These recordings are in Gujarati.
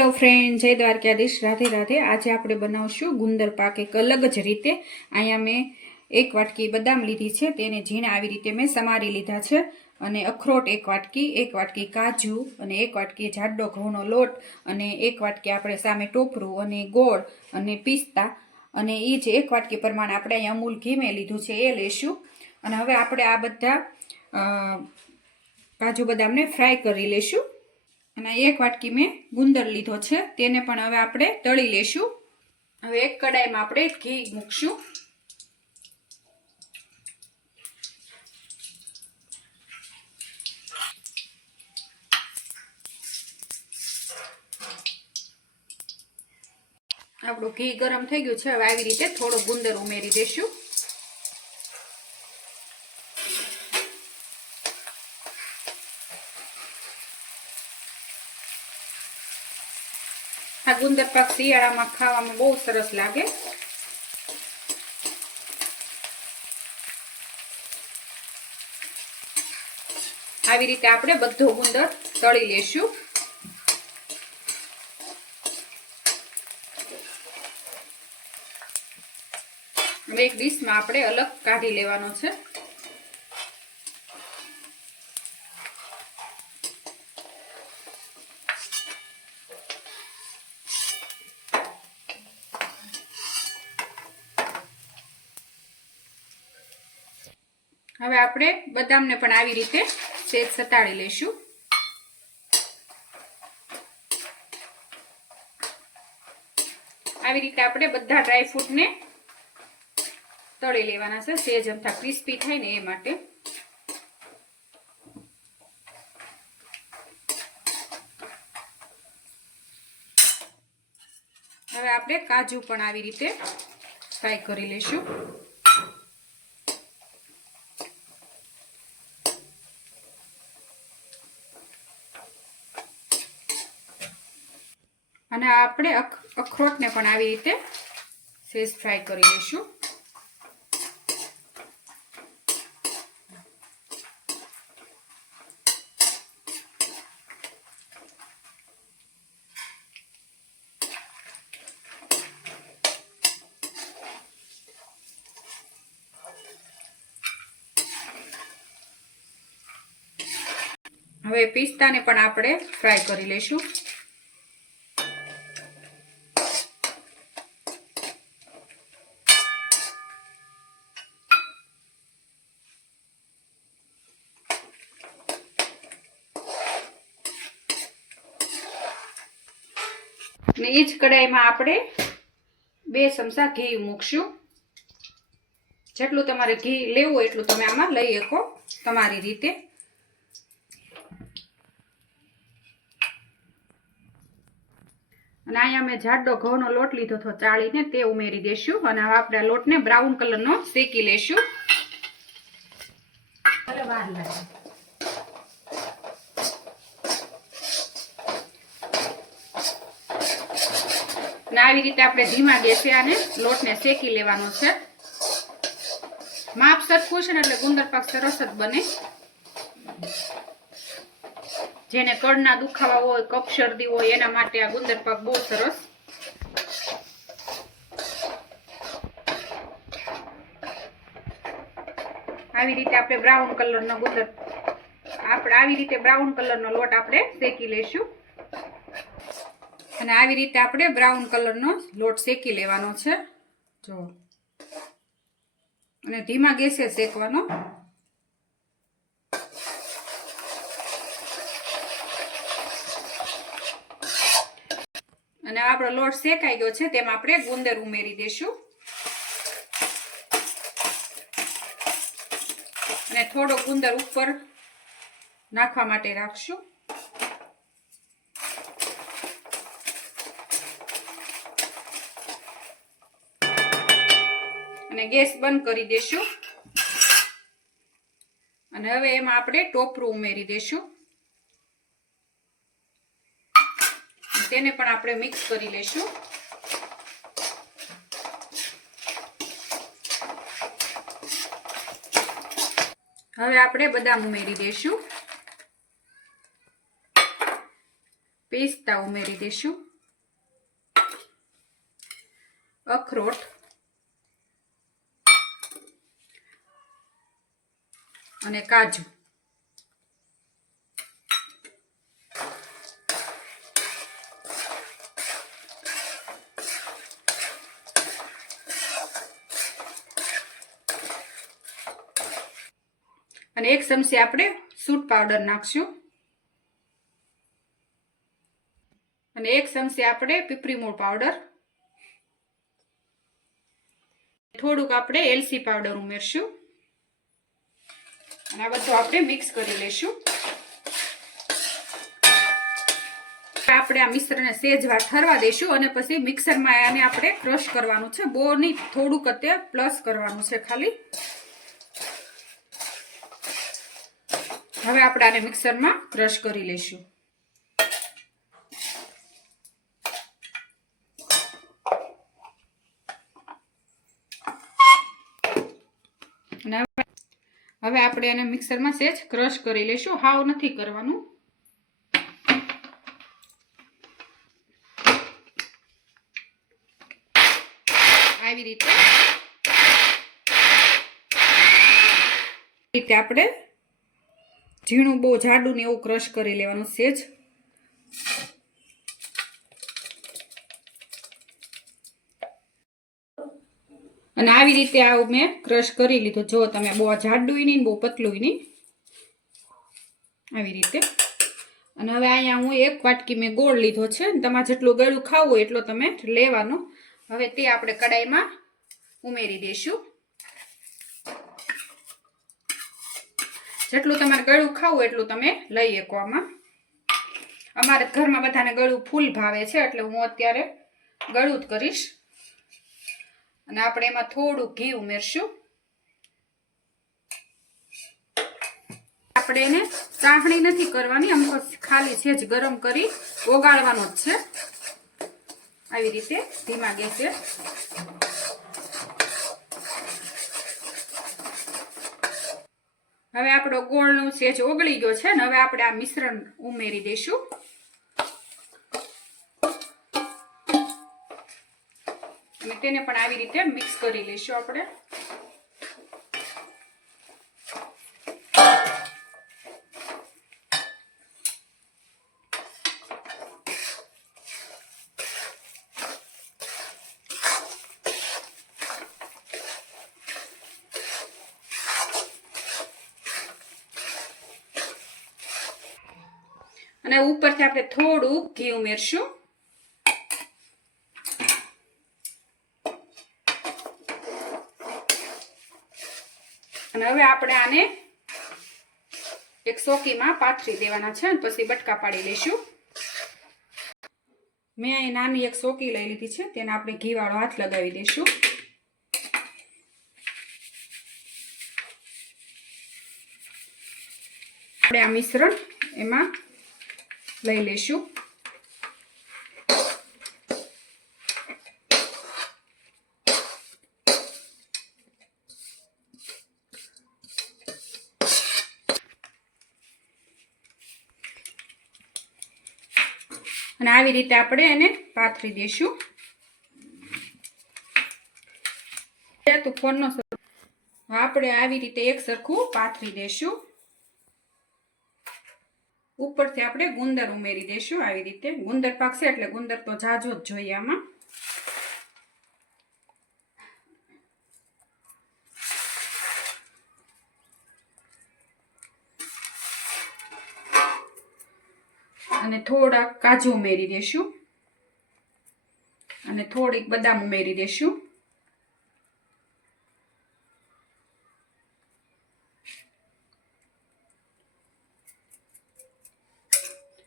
હેલો ફ્રેન્ડ જય દ્વારકાધીશ. રાધે રાધે. આજે આપણે બનાવશું ગુંદર પાક એક અલગ જ રીતે. અહીંયા મેં એક વાટકી બદામ લીધી છે, તેને ઝીણા આવી રીતે મેં સમારી લીધા છે. અને અખરોટ એક વાટકી એક વાટકી કાજુ અને એક વાટકી જાડો ઘઉંનો લોટ અને એક વાટકી આપણે સામે ટોપરું અને ગોળ અને પિસ્તા અને એ જ એક વાટકી પ્રમાણે આપણે અહીંયા અમૂલ ઘી મેં લીધું છે, એ લેશું. અને હવે આપણે આ બધા કાજુ બદામને ફ્રાય કરી લેશું. અને એક વાટકી મેં ગુંદર લીધો છે. તેને પણ હવે આપણે તળી લેશું. હવે એક કડાઈમાં આપણે ઘી મૂકશું. આપણું ઘી ગરમ થઈ ગયું છે. હવે આવી રીતે થોડો ગુંદર ઉમેરી દેશું. આ ગુંદર પાક શિયાળામાં ખાવામાં બહુ સરસ લાગે આવી રીતે આપણે બધો ગુંદર તળી લેશું. હવે એક ડીશમાં આપણે અલગ કાઢી લેવાનો છે. હવે આપણે બદામને પણ આવી રીતે સેજ સતાડી લેશું આવી રીતે આપણે બધા ડ્રાયફ્રૂટને તળી લેવાના છે. સેજ અમથા ક્રિસ્પી થાય ને એ માટે. હવે આપણે કાજુ પણ આવી રીતે ફ્રાય કરી લેશું અને આપણે અખરોટને પણ આવી રીતે સેજ ફ્રાય કરી લઈશું. હવે પિસ્તાને પણ આપણે ફ્રાય કરી લઈશું. અને એ જ કડાઈમાં આપણે બે ચમચા ઘી મૂકશું. જેટલું તમારે ઘી લેવું હોય એટલું તમે આમાં લઈ શકો તમારી રીતે. અને અહીંયા મેં જાડો ઘઉંનો લોટ લીધો હતો, ચાળીને તે ઉમેરી દેશું અને હવે આપણે લોટને બ્રાઉન કલરનો શેકી લેશું. વાર લાગે આવી રીતે આપણે ધીમા ગેસે આને લોટને શેકી લેવાનો છે. માપ સરખું છે ને એટલે ગુંદર પાક સરસ જ બને. જેને કડના દુખાવા હોય, કફ શરદી હોય, એના માટે આ ગુંદર પાક બહુ સરસ. આવી રીતે આપણે બ્રાઉન કલરનો ગુંદર, આપણે આવી રીતે બ્રાઉન કલરનો લોટ આપણે શેકી લેશું અને આવી રીતે આપણે બ્રાઉન કલરનો લોટ શેકી લેવાનો છે. જો. અને ધીમા ગેસે શેકવાનો. અને આપણો લોટ શેકાઈ ગયો છે, તેમાં આપણે ગુંદર ઉમેરી દેશું અને થોડો ગુંદર ઉપર નાખવા માટે રાખશું. અને ગેસ બંધ કરી દેશું. અને હવે એમાં આપણે ટોપરું ઉમેરી દેશું. તેને પણ આપણે મિક્સ કરી લેશું. હવે આપણે બદામ ઉમેરી દેશું. પિસ્તા ઉમેરી દેશું. અખરોટ. અને કાજુ. અને એક ચમચી આપણે સૂટ પાવડર નાખશું. અને એક ચમચી આપણે પીપરી મૂળ પાવડર. થોડુંક આપણે એલસી પાવડર ઉમેરશું. અને આ બધું આપણે મિક્સ કરી લઈશું. આપણે આ મિશ્રને સેજ વાર ઠરવા દઈશું અને પછી મિક્સરમાં આને આપણે ક્રશ કરવાનું છે. બહુ થોડુંક અત્યારે પ્લસ કરવાનું છે ખાલી. હવે આપણે આને મિક્સરમાં ક્રશ કરી લઈશું અને હવે હવે આપણે એને મિક્સરમાં સેજ ક્રશ કરી લઈશું. હાવ નથી કરવાનું. આવી રીતે. રીતે આપણે ઝીણું બહુ જાડું ને એવું ક્રશ કરી લેવાનું સેજ. અને આવી રીતે આવું મેં ક્રશ કરી લીધું. જો તમે બહુ જાડું નહીં બહુ પતલું નહીં. આવી રીતે. અને હવે અહીંયા હું એક વાટકી મેં ગોળ લીધો છે તમારે જેટલું ગળું ખાવું હોય એટલો તમે લેવાનો. હવે તે આપણે કડાઈમાં ઉમેરી દઈશું. જેટલું તમારે ગળું ખાવું એટલું તમે લઈ શકો આમાં. અમારે ઘરમાં બધાને ગળું ફૂલ ભાવે છે એટલે હું અત્યારે ગળું જ કરીશ. અને આપણે એમાં થોડું ઘી ઉમેરશું. આપણે એને ચાહણી નથી કરવાની, આમ ખાલી છે જ ગરમ કરી ઓગાળવાનો જ છે. આવી રીતે ધીમા ગેસે. હવે આપણો ગોળનું સેજ ઓગળી ગયો છે ને, હવે આપણે આ મિશ્રણ ઉમેરી દઈશું. અને તેને પણ આવી રીતે મિક્સ કરી લઈશું આપણે. અને ઉપરથી આપણે થોડુંક ઘી ઉમેરશું અને હવે આપણે આને એક સોકીમાં પાથરી દેવાના છે અને પછી બટકા પાડી લઈશું મેં અહીં નાની એક સોકી લઈ લીધી છે, તેને આપણે ઘીવાળો હાથ લગાવી દઈશું. આપણે આ મિશ્રણ એમાં લઈ લઈશું. આવી રીતે આપણે એને પાથરી દઈશું. ફોનનો આપણે આવી રીતે એક સરખું પાથરી દઈશું. ઉપરથી આપણે ગુંદર ઉમેરી દઈશું. આવી રીતે ગુંદર પાકશે એટલે ગુંદર તો જાજો જ જોઈએ આમાં. અને થોડા કાજુ ઉમેરી દઈશું અને થોડીક બદામ ઉમેરી દઈશું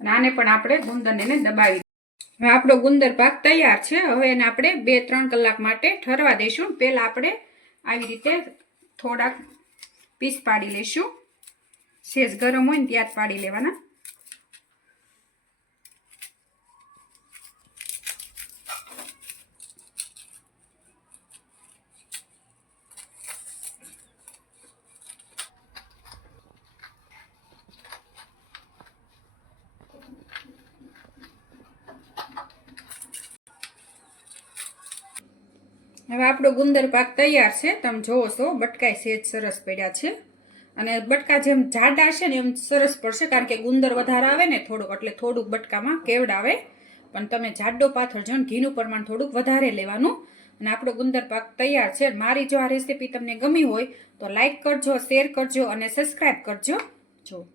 અને આને પણ આપણે ગુંદરને દબાવી હવે આપણો ગુંદર પાક તૈયાર છે. હવે એને આપણે બે ત્રણ કલાક માટે ઠરવા દઈશું. પહેલાં આપણે આવી રીતે થોડાક પીસ પાડી લઈશું સેજ ગરમ હોય ને ત્યાં જ પાડી લેવાના. હવે આપણો ગુંદર પાક તૈયાર છે. તમે જોવો છો, બટકાય સેજ સરસ પડ્યા છે. અને બટકા જેમ જાડા છે ને એમ સરસ પડશે, કારણ કે ગુંદર વધારે આવે ને થોડુંક, એટલે થોડુંક બટકામાં કેવડાવે. પણ તમે જાડો પાથરજો ને ઘીનું પ્રમાણ થોડુંક વધારે લેવાનું. અને આપણો ગુંદર પાક તૈયાર છે. મારી જો આ રેસીપી તમને ગમી હોય, તો લાઇક કરજો શેર કરજો અને સબસ્ક્રાઈબ કરજો. જો.